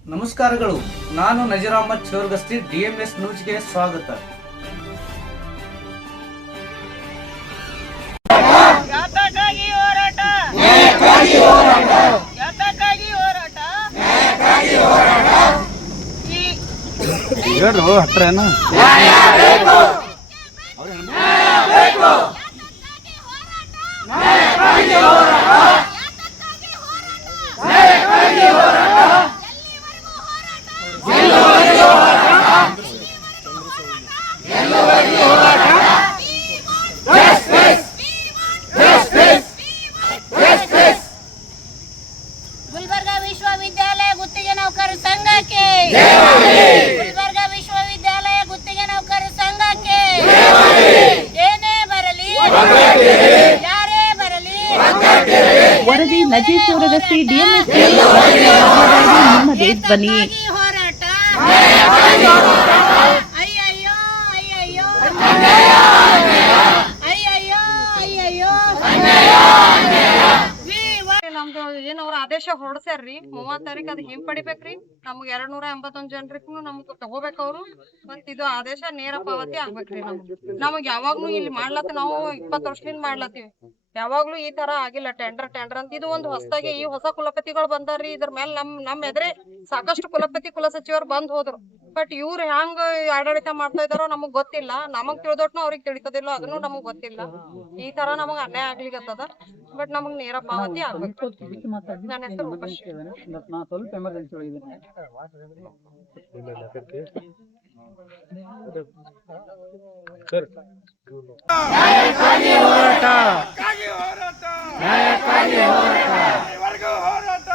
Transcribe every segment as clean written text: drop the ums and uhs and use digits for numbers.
ನಮಸ್ಕಾರಗಳು. ನಾನು ನಜೀರ್ ಅಹಮದ್ ಚೋರ್ಗಸ್ತಿ, DMS ನ್ಯೂಸ್ಗೆ ಸ್ವಾಗತ. ಯಾತಕ್ಕಾಗಿ ಹೋರಾಟ? ಹೇಳ್ರು ಹತ್ರ ಏನು ಗುಲ್ಬರ್ಗಾ ವಿಶ್ವವಿದ್ಯಾಲಯ ಗುತ್ತಿಗೆ ನೌಕರ ಸಂಘಕ್ಕೆ, ಗುಲ್ಬರ್ಗಾ ವಿಶ್ವವಿದ್ಯಾಲಯ ಗುತ್ತಿಗೆ ನೌಕರ ಸಂಘಕ್ಕೆ, ಏನೇ ಬರಲಿ ಯಾರೇ ಬರಲಿ. ವರದಿ ನಜೀರ್ ಚೋರಗಸ್ತಿ, DMS ನಿಮ್ಮದೇ ಧ್ವನಿ. ಹೋರಾಟ. ಅಯ್ಯಯ್ಯೋ ಅಯ್ಯಯ್ಯೋ ಅಯ್ಯಯ್ಯೋ ಅಯ್ಯಯ್ಯೋ. ನಮ್ದು ಏನ್ ಅವ್ರ ಆದೇಶ ಹೊರಡ್ಸ್ಯಾರ್ರಿ 30 ತಾರೀಕು ಅದ್ ಹಿಂಪಡಿಬೇಕ್ರಿ. ನಮ್ಗ್ 281 ಜನರಿಗೂ ನಮ್ಗ್ ತಗೋಬೇಕ ಅವ್ರು. ಮತ್ ಇದು ಆದೇಶ ನೇರ ಪಾವತಿ ಆಗ್ಬೇಕ್ರಿ. ನಮಗ್ ಯಾವಾಗ್ಲೂ ಇಲ್ಲಿ ಮಾಡ್ಲತ್ತ, ನಾವು 20 ವರ್ಷದಿಂದ ಮಾಡ್ಲತ್ತೀವಿ, ಯಾವಾಗ್ಲೂ ಈ ತರ ಆಗಿಲ್ಲ. ಟೆಂಡರ್ ಅಂತ ಇದು ಒಂದು ಹೊಸದಾಗಿ ಈ ಹೊಸ ಕುಲಪತಿಗಳು ಬಂದಾರ್ರಿ. ಇದ್ರ ಮೇಲೆ ನಮ್ ಎದುರೇ ಸಾಕಷ್ಟು ಕುಲ ಸಚಿವರು ಬಂದ್ ಹೋದ್ರು. ಬಟ್ ಇವ್ರು ಹ್ಯಾಂಗ ಆಡಳಿತ ಮಾಡ್ತಾ ಇದಾರೋ ನಮಗ್ ಗೊತ್ತಿಲ್ಲ. ನಮಗ್ ತಿಳಿದೋಟ್ನು ಅವ್ರಿಗೆ ತಿಳಿತದಿಲ್ಲ, ಅದನ್ನು ನಮಗ್ ಗೊತ್ತಿಲ್ಲ. ಈ ತರ ನಮಗ್ ಅನ್ಯಾಯ ಆಗ್ಲಿಕತ್ತದ. ಬಟ್ ನಮಗ್ ನೇರ ಪಾವತಿ ಆಗ್ಬೇಕು. ನನ್ನ ಹೆಸರು ರೂಪಶ್ರೀ. ಸ್ವಲ್ಪ ಎಮರ್ಜೆನ್ಸಿ ಹೋಗಿದ್ದೀನಿ. ನ್ಯಾಯಕ್ಕಾಗಿ ಹೋರಾಟ, ನ್ಯಾಯಕ್ಕಾಗಿ ಹೋರಾಟ, ಎಲ್ಲರಿಗೂ ಹೋರಾಟ.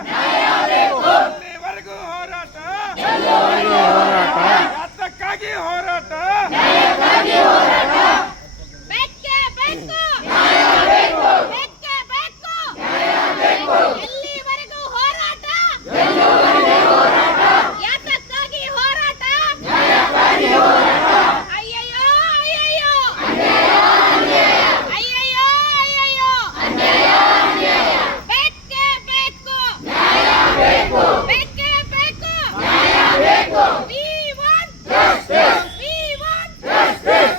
ನ್ಯಾಯ ಬೇಕು, ಎಲ್ಲರಿಗೂ ಹೋರಾಟ, ಯಾತಕ್ಕಾಗಿ ಹೋರಾಟ, ನ್ಯಾಯಕ್ಕಾಗಿ ಹೋರಾಟ. ಬೇಕೇ ಬೇಕು, ನ್ಯಾಯ ಬೇಕು, ಬೇಕೇ ಬೇಕು, ನ್ಯಾಯ ಬೇಕು. ಎಲ್ಲಿವರೆಗೂ ಹೋರಾಟ, ಎಲ್ಲಿವರೆಗೂ ಹೋರಾಟ, ಯಾತಕ್ಕಾಗಿ ಹೋರಾಟ, ನ್ಯಾಯಕ್ಕಾಗಿ ಹೋರಾಟ. ಅಯ್ಯಯ್ಯೋ ಅಯ್ಯಯ್ಯೋ ಅನ್ಯಾಯ ಅನ್ಯಾಯ, ಅಯ್ಯಯ್ಯೋ ಅಯ್ಯಯ್ಯೋ ಅನ್ಯಾಯ ಅನ್ಯಾಯ. ಬೇಕೇ ಬೇಕು, ನ್ಯಾಯ ಬೇಕು, ಬೇಕೇ ಬೇಕು, ನ್ಯಾಯ ಬೇಕು. We want justice, we want justice.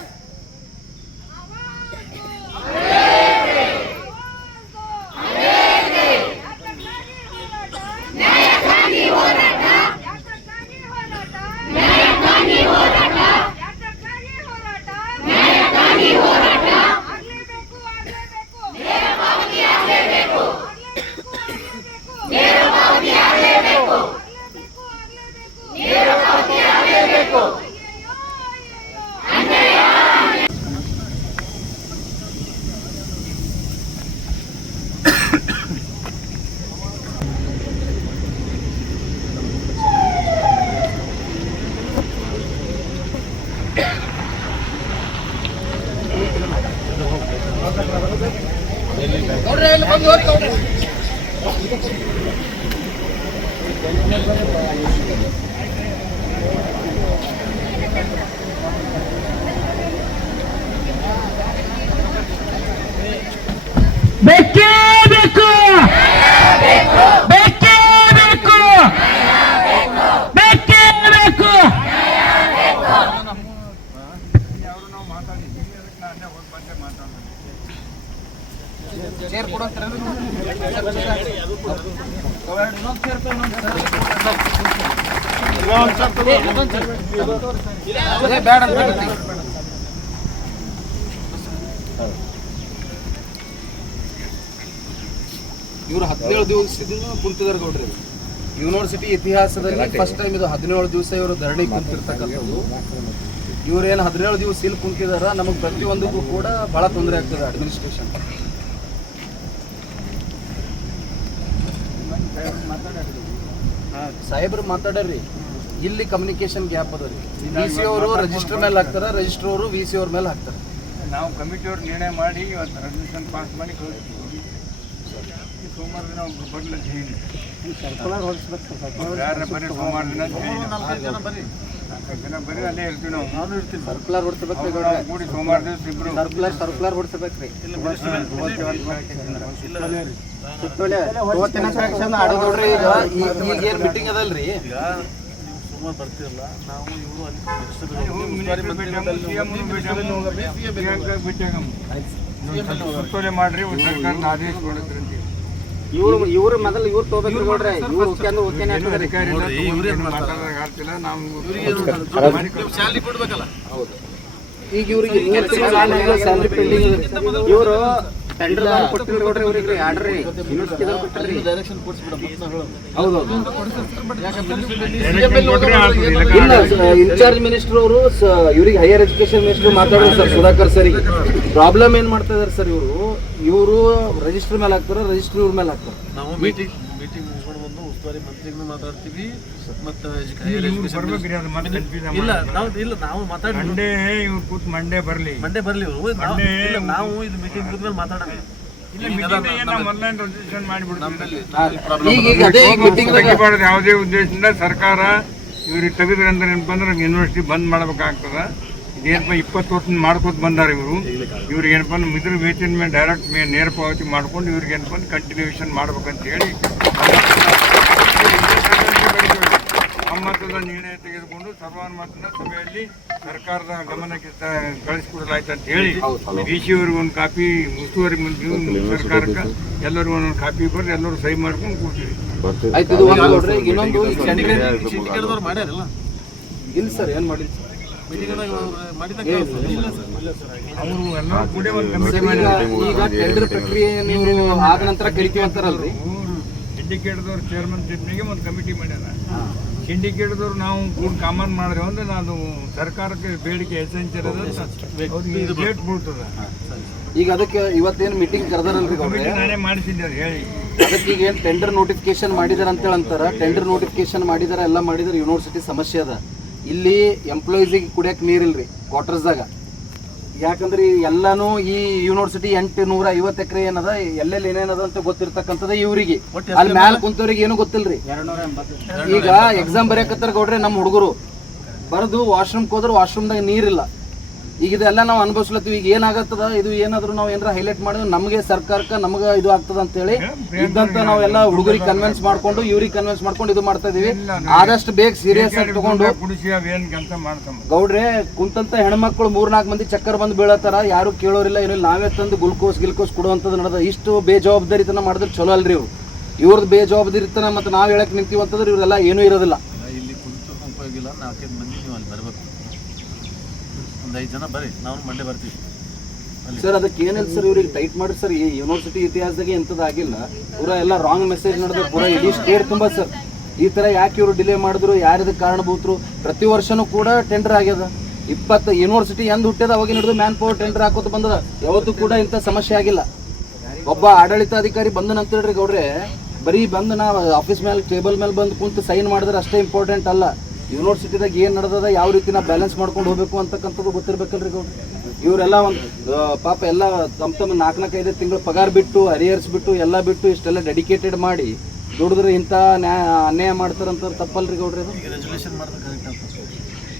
ನ್ಯಾಯಕ್ಕಾಗಿ ಹೋರಾಟ, ಯಾತಕ್ಕಾಗಿ ಹೋರಾಟ, ನ್ಯಾಯಕ್ಕಾಗಿ ಹೋರಾಟ, ಯಾತಕ್ಕಾಗಿ ಹೋರಾಟ, ನ್ಯಾಯಕ್ಕಾಗಿ ಹೋರಾಟ. ಆಗ್ಲೇಬೇಕು, ಆಗ್ಲೇಬೇಕು, ನೇರ ಪಾವತಿ ಆಗ್ಲೇಬೇಕು, ನೇರ ಪಾವತಿ ಆಗ್ಲೇಬೇಕು, ನೇರ ಪಾವತಿ ಆಗ್ಲೇಬೇಕು. ಅಯ್ಯಯ್ಯೋ ಅಯ್ಯಯ್ಯೋ ಅನ್ಯಾಯ. ಬೇಕೇ ಬೇಕು, ಬೇಕೇ ಬೇಕು, ಬೇಕೇ ಬೇಕು. ಇವರು 17 ದಿವಸದಿಂದ ಕುಂತಿದ್ದಾರೆ ಗೌಡ್ರಿ. ಯೂನಿವರ್ಸಿಟಿ ಇತಿಹಾಸದಲ್ಲಿ ಫಸ್ಟ್ ಟೈಮ್ ಇದು 17 ದಿವಸ ಇವರು ಧರಣಿ ಕುಂತಿರ್ತಕ್ಕಂಥದ್ದು. ಇವ್ರೇನು 17 ದಿವಸ ಇಲ್ಲಿ ಕುಂತಿದಾರ, ನಮಗೆ ಪ್ರತಿಯೊಂದಕ್ಕೂ ಕೂಡ ಬಹಳ ತೊಂದರೆ ಆಗ್ತದೆ. ಅಡ್ಮಿನಿಸ್ಟ್ರೇಷನ್ ಸಾಹೇಬ್ರು ಮಾತಾಡ್ರಿ, ಇಲ್ಲಿ ಕಮ್ಯುನಿಕೇಶನ್ ಗ್ಯಾಪ್ ಅದ ರೀ. VC ಅವರು ರಿಜಿಸ್ಟರ್ ಮೇಲೆ ಹಾಕ್ತಾರೆ, ರಿಜಿಸ್ಟರ್ ಅವರು VC ಅವ್ರ ಮೇಲೆ ಹಾಕ್ತಾರೆ. ನಾವು ಕಮಿಟಿಯವ್ರು ನಿರ್ಣಯ ಮಾಡಿ ಇವತ್ತು ರೆಸಲ್ಯೂಷನ್ ಪಾಸ್ ಮಾಡಿ ಕಳಿಸ್ತೀವಿ. ಸೋಮವಾರ ದಿನ ಬರ್ಲಿ ಸರ್ಕುಲರ್ ಹೊಡಿಸ್ಬೇಕು. ಯಾರು ಬರ್ರಿ ಸೋಮವಾರ ದಿನ ಜನ ಬರೀ ಅಲ್ಲೇ ಇರ್ತೀವಿ ನಾವು. ನಾನು ಇರ್ತೀನಿ. ಸರ್ಕ್ಯುಲರ್ ಹೊಡ್ಸಬೇಕ್ರಿ ಗೌಡ್ರೆ. ಕೂಡಿ ಸೋಮವಾರ ದಿವಸ ಇಬ್ರು ಸರ್ಕ್ಯುಲರ್ ಹೊಡ್ಸಬೇಕ್ರಿ. ಈಗ ಏನ್ ಮೀಟಿಂಗ್ ಅದಲ್ರಿ, ಸುತ್ತೋಲೆ ಮಾಡ್ರಿ ಸರ್ಕಾರದ ಆದೇಶ ಕೊಡುತ್ತೆ. ಇವ್ರು ಮೊದಲು ಇವ್ರು ತಗೋಬೇಕ್ರಿ ಗೌಡ್ರೆ. ಇವ್ರು ಆಗ್ತಿಲ್ಲ ನಾವು ಈಗ ಇವ್ರಿಗೆ ಸ್ಯಾಲ್ರಿ ಪೆಂಡಿಂಗ್. ಇವರು ಟೆಂಡರ್ ಕೊಟ್ಟಿಲ್ಲ ಗೌಡ್ರೆ. ಇವ್ರಿಗೆ ಆರ್ಡ್ರಿ ಯೂನಿವರ್ಸಿಟಿದವ್ರು ಕೊಟ್ಟಿರಿ. ಹೌದೌದು. ಇಲ್ಲ, ಇನ್ಚಾರ್ಜ್ ಮಿನಿಸ್ಟರ್ ಅವರು ಇವ್ರಿಗೆ ಹೈಯರ್ ಎಜುಕೇಶನ್ ಮಿನಿಸ್ಟರ್ ಮಾತಾಡೋರು ಸರ್, ಸುಧಾಕರ್ ಸರ್. ಪ್ರಾಬ್ಲಮ್ ಏನ್ ಮಾಡ್ತಾ ಇದಾರೆ ಸರ್ ಇವರು ರಿಜಿಸ್ಟರ್ ಮೇಲೆ ಹಾಕ್ತಾರೆ, ರಿಜಿಸ್ಟರ್ ಇವ್ರ ಮೇಲೆ ಹಾಕ್ತಾರೆ. ನಾವು ಮೀಟಿಂಗ್ ಮುಗಿಸ್ಕೊಂಡು ಬಂದು ಉಸ್ತುವಾರಿ ಮಂತ್ರಿಗೂ ಮಾತಾಡ್ತೀವಿ ಮತ್ತು ಇಲ್ಲ ನಾವು ಮಾತಾಡಿ ಮಂಡೇ ಇವ್ರು ಕೂತ್ ಮಂಡೇ ಬರ್ಲಿ ನಾವು ಇದು ಮೀಟಿಂಗ್ ಮುಗಿದ್ಮೇಲೆ ಮಾತಾಡೋಣ. ಯಾವುದೇ ಉದ್ದೇಶದಿಂದ ಸರ್ಕಾರ ಇವ್ರಿಗೆ ತೆಗೆದ್ರಂದ್ರೆ ಏನಪ್ಪಂದ್ರೆ ಯೂನಿವರ್ಸಿಟಿ ಬಂದ್ ಮಾಡ್ಬೇಕಾಗ್ತದ. ಇದೇನಪ್ಪ 20 ವರ್ಷ ಮಾಡ್ಕೊತ ಬಂದಾರ ಇವರು. ಇವ್ರಿಗೆ ಏನಪ್ಪ ಇದ್ರ ವೇತನ ಮೇಲೆ ಡೈರೆಕ್ಟ್ ನೇರ ಪಾವತಿ ಮಾಡ್ಕೊಂಡು ಇವ್ರಿಗೆ ಏನಪ್ಪ ಕಂಟಿನ್ಯೂಷನ್ ಮಾಡ್ಬೇಕಂತ ಹೇಳಿ ಒಮ್ಮತದ ನಿರ್ಣಯ ತೆಗೆದುಕೊಂಡು ಸರ್ವಾನುಮತದ ಸಭೆಯಲ್ಲಿ ಸರ್ಕಾರದ ಗಮನಕ್ಕೆ ಕಳಿಸ್ಕೊಡಲಾಯ್ತು ಅಂತ ಹೇಳಿ DC ಅವ್ರಿಗೆ ಒಂದು ಕಾಪಿ, ಉಸ್ತುವಾರಿ ಸರ್ಕಾರಕ್ಕೆ ಎಲ್ಲರಿಗೂ ಒಂದೊಂದು ಕಾಪಿ ಬರೆದು ಎಲ್ಲರೂ ಸಹಿ ಮಾಡ್ಕೊಂಡು ಕೂತೀವಿ. ಇನ್ನೊಂದು ಮಾಡ್ಯಾರಲ್ಲ ಇಲ್ಲ ಸರ್, ಏನ್ ಮಾಡಿಲ್ಲ ಅವರು ಎಲ್ಲರೂ ಕೂಡ ಒಂದು ಕಮಿಟಿ ಈಗ ಟೆಂಡರ್ ಪ್ರಕ್ರಿಯೆ ನೀವು ಆದ ನಂತರ ಕರಿತೀವಿ ಅಂತಾರಲ್ರಿ. ಸಿಂಡಿಕೇಟ್ದವ್ರು ಚೇರ್ಮನ್ ಶಿಪ್ನಿಗೆ ಒಂದು ಕಮಿಟಿ ಮಾಡ್ಯಾರ. ಸಿಂಡಿಕೇಟ್ದವ್ರು ನಾವು ಕೂಡ ಕಾಮನ್ ಮಾಡಿದ್ರೆ ಅಂದ್ರೆ ನಾನು ಸರ್ಕಾರಕ್ಕೆ ಬೇಡಿಕೆ ಎಸೆಂಚರದ ಡೇಟ್ ಬೀಳ್ತದ. ಈಗ ಅದಕ್ಕೆ ಇವತ್ತೇನು ಮೀಟಿಂಗ್ ಕರೆದಾರಲ್ರಿ ಗೌಡ್ರೆ, ನಾನೇ ಮಾಡಿಸಿದ್ದೆ ಹೇಳಿ. ಅದಕ್ಕೆ ಈಗ ಏನು ಟೆಂಡರ್ ನೋಟಿಫಿಕೇಶನ್ ಮಾಡಿದಾರ ಅಂತೇಳಿ ಅಂತಾರ. ಟೆಂಡರ್ ನೋಟಿಫಿಕೇಶನ್ ಮಾಡಿದಾರ, ಎಲ್ಲ ಮಾಡಿದಾರೆ. ಯೂನಿವರ್ಸಿಟಿ ಸಮಸ್ಯೆ ಅದ. ಇಲ್ಲಿ ಎಂಪ್ಲಾಯೀಸಿಗೆ ಕುಡಿಯಕ್ಕೆ ನೀರಿಲ್ರಿ ಕ್ವಾರ್ಟರ್ಸ್ದಾಗ. ಯಾಕಂದ್ರೆ ಎಲ್ಲಾನು ಈ ಯೂನಿವರ್ಸಿಟಿ 850 ಎಕರೆ ಏನದ, ಎಲ್ಲೆಲ್ಲಿ ಏನೇನದ ಅಂತ ಗೊತ್ತಿರ್ತಕ್ಕಂಥದ್ದು ಇವ್ರಿಗೆ. ಅಲ್ಲಿ ಮ್ಯಾಲ ಕುಂತವ್ರಿಗೆ ಏನು ಗೊತ್ತಿಲ್ರಿ. ಈಗ ಎಕ್ಸಾಮ್ ಬರೆಯಕತ್ತಾರ ಗೌಡ್ರೆ ನಮ್ಮ ಹುಡುಗರು. ಬರೆದು ವಾಶ್ರೂಮ್ಗೆ ಹೋದ್ರೆ ವಾಶ್ರೂಮ್ದಾಗ ನೀರಿಲ್ಲ. ಈಗ ಇದೆಲ್ಲ ನಾವು ಅನುಭವಿಸ್ಲತ್ತೀವಿ. ಈಗ ಏನಾಗತ್ತದ, ಇದು ಏನಾದ್ರು ನಾವು ಏನಾರ ಹೈಲೈಟ್ ಮಾಡಿದ್ರೆ ನಮಗೆ ಸರ್ಕಾರಕ್ಕೆ ನಮಗೆ ಇದು ಆಗ್ತದ ಅಂತೇಳಿ ಇದ್ದಂತ ನಾವೆಲ್ಲ ಹುಡುಗರಿಗೆ ಕನ್ವಿನ್ಸ್ ಮಾಡ್ಕೊಂಡು ಇವ್ರಿಗೆ ಕನ್ವಿನ್ಸ್ ಮಾಡ್ಕೊಂಡು ಇದು ಮಾಡ್ತಾ ಇದೀವಿ. ಆದಷ್ಟು ಬೇಗ ಸೀರಿಯಸ್ ಆಗಿ ತಗೊಂಡು ಗೌಡ್ರೆ ಕುಂತಂತ ಹೆಣ್ಮಕ್ಳು 3-4 ಮಂದಿ ಚಕ್ಕರ್ ಬಂದು ಬೀಳತ್ತಾರ. ಯಾರು ಕೇಳೋರಿಲ್ಲ, ಏನಿಲ್ಲ. ನಾವೇ ತಂದು ಗ್ಲುಕೋಸ್ ಕೊಡುವಂಥದ್ದು ನಡೆದ. ಇಷ್ಟು ಬೇಜವಾಬ್ದಾರಿತನ ಮಾಡಿದ್ರೆ ಚಲೋ ಅಲ್ರಿ ಇವ್ರದ್ದು ಬೇಜವಾಬ್ದಾರಿತನ. ಮತ್ತು ನಾವು ಹೇಳಕ್ ನಿಂತೀವಿ ಅಂತಂದ್ರೆ ಇವ್ರೆಲ್ಲ ಏನೂ ಇರೋದಿಲ್ಲ. ಇಲ್ಲಿ ಕುಳಿತು ಉಪಯೋಗ ಇಲ್ಲ. 4-5 ಮಂದಿ ನೀವು ಅಲ್ಲಿ ಬರಬೇಕು. ಒಂದು 5 ಜನ ಬರ್ರಿ, ನಾವು ಮಂಡೇ ಬರ್ತೀವಿ ಸರ್. ಅದಕ್ಕೆ ಏನಿಲ್ಲ ಸರ್, ಇವ್ರಿಗೆ ಟೈಟ್ ಮಾಡಿ ಸರ್. ಈ ಯೂನಿವರ್ಸಿಟಿ ಇತಿಹಾಸದಾಗೆ ಎಂಥದ್ದಾಗಿಲ್ಲ. ಪೂರಾ ಎಲ್ಲ ರಾಂಗ್ ಮೆಸೇಜ್ ನಡೆದ್ರೆ ಪೂರಾ ಇಡೀ ಸ್ಟೇಟ್ ತುಂಬ ಸರ್. ಈ ಥರ ಯಾಕೆ ಇವರು ಡಿಲೇ ಮಾಡಿದ್ರು, ಯಾರಿದಕ್ಕೆ ಕಾರಣಭೂತರು. ಪ್ರತಿ ವರ್ಷನೂ ಕೂಡ ಟೆಂಡರ್ ಆಗ್ಯದ. 20 ಯೂನಿವರ್ಸಿಟಿ ಎಂದು ಹುಟ್ಟ್ಯದ ಅವಾಗ ಹಿಡಿದು ಮ್ಯಾನ್ ಪವರ್ ಟೆಂಡರ್ ಹಾಕೋತ ಬಂದದ. ಯಾವತ್ತೂ ಕೂಡ ಇಂಥ ಸಮಸ್ಯೆ ಆಗಿಲ್ಲ. ಒಬ್ಬ ಆಡಳಿತಾಧಿಕಾರಿ ಬಂದನ ಅಂತ ಹೇಳ್ರಿ ಗೌಡ್ರೆ, ಬರೀ ಬಂದು ನಾವು ಆಫೀಸ್ ಮೇಲೆ ಟೇಬಲ್ ಮೇಲೆ ಬಂದು ಕುಂತು ಸೈನ್ ಮಾಡಿದ್ರೆ ಅಷ್ಟೇ ಇಂಪಾರ್ಟೆಂಟ್ ಅಲ್ಲ. ಯೂನಿವರ್ಸಿಟಿದಾಗ ಏನು ನಡೆದದ, ಯಾವ ರೀತಿ ನಾವು ಬ್ಯಾಲೆನ್ಸ್ ಮಾಡ್ಕೊಂಡು ಹೋಗ್ಬೇಕು ಅಂತಕ್ಕಂಥದ್ದು ಗೊತ್ತಿರ್ಬೇಕಲ್ರಿ ಗೌಡ್ರೆ. ಇವರೆಲ್ಲ ಒಂದು ಪಾಪ ಎಲ್ಲ ತಮ್ಮ 4-5 ತಿಂಗಳು ಪಗಾರ ಬಿಟ್ಟು, ಅರಿಯರ್ಸ್ ಬಿಟ್ಟು, ಎಲ್ಲ ಬಿಟ್ಟು ಇಷ್ಟೆಲ್ಲ ಡೆಡಿಕೇಟೆಡ್ ಮಾಡಿ ದುಡಿದ್ರೆ ಇಂಥ ಅನ್ಯಾಯ ಮಾಡ್ತಾರಂತ ತಪ್ಪಲ್ರಿ ಗೌಡ್ರೆ. ರೆಸಲ್ಯೂಷನ್ ಮಾಡಿದ್ರೆ ಕರೆಕ್ಟ್ ಆಗ್ತದೆ.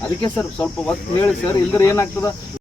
ಅದಕ್ಕೆ ಸರ್ ಸ್ವಲ್ಪ ಒತ್ತು ಹೇಳಿ ಸರ್, ಇಲ್ದ್ರೆ ಏನಾಗ್ತದ.